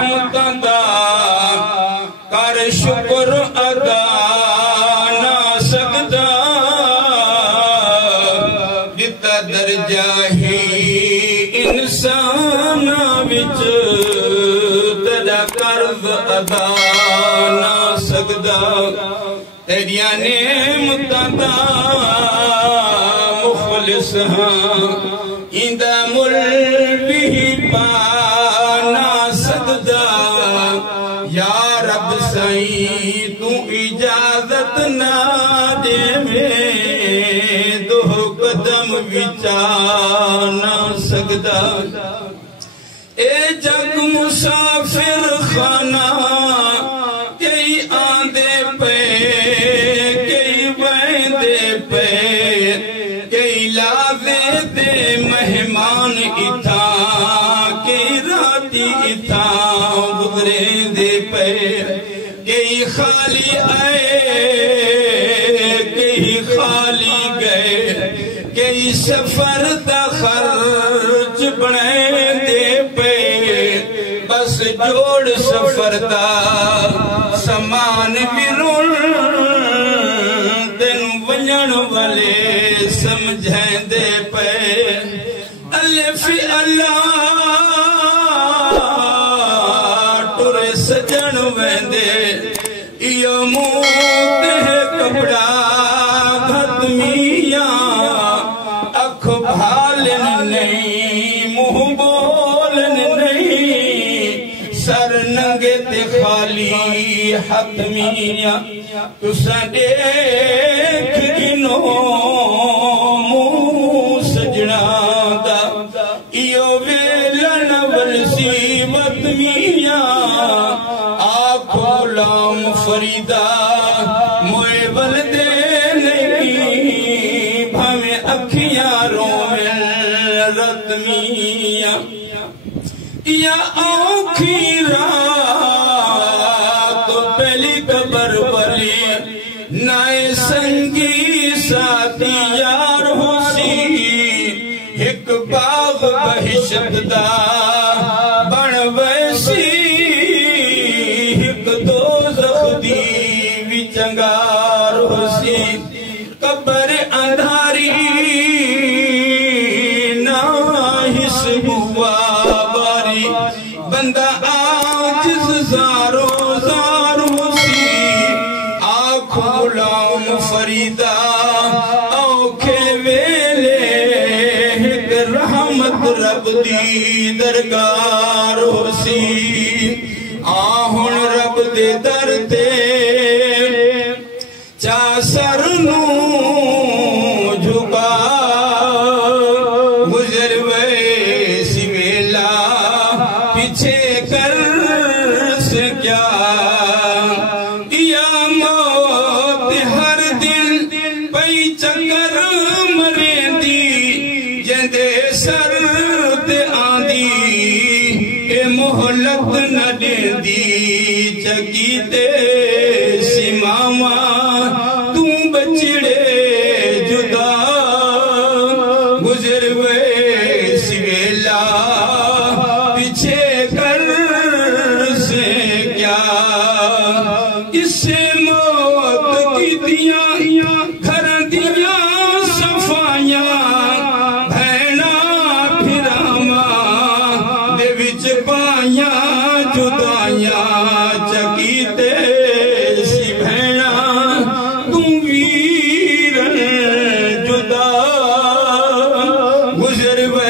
रहमतां दा कर शुक्र अदा ना सकदा दिता दर्जा ही इंसान विच तेरा कर्ज अदा ना सकदा तेरिया नेमतां दा मुखलिस हां इंदा मुल भी पा ना सकदा या रब सई तू इजाजत ना देवे दो कदम विचा ना सकदा ए जग मुसाफिर खाना कई आंदे पे कई बहदे पे कई लावे दे मेहमान इथा कई राती इथा गुजरे दे पे कई खाली आए कई खाली गए कई सफर दा खर्च बनाए दे पे बस जोड़ सफर दा समान विरुल तेन वंजण वाले समझेंदे पे अलिफ अल्लाह टुरे सजण वेंदे इयो मूत है कपड़ा खत्मिया अख भालन नहीं मुंह बोलन नहीं सर नंगे ते खाली हतमिया तुसा देख गिनो मुंह सजना दा इयो वेलन वलसी मतमिया आख गुलाम फरीदा मोए बलदे नहीं भावे अखियां रोवन रतमिया या औखी रात पहली कबर वाली नाए संगी साथी यार होसी एक बाग बहिशत दा बन वैसी एक दोज़ख दी विचंगार होसी कबर अंधारी ना हिस बुआ बारी बंदा आजिज़ ज़ारो ज़ार होसी आख गुलाम फरीदा औखे वेले एक रहमत रब दी दरगार होसी आ हुण रब दे दर ते चा सर नू झुका गुजर वे सिवेला पीछे कर से क्या या मौत हर दिन पई चक्कर मरेंदी जेंदे सर ते आंदी ए मोहलत न देंदी चकी ते सिमावा तू बचड़े जुदा गुजर वे सिवेला पीछे कर से क्या इससे मौत की दिया घर दिया सफाइया भैना फिरामा दे विच पाइया जुदाइया चकीते सी भैना तू वीरन जुदा गुजर वे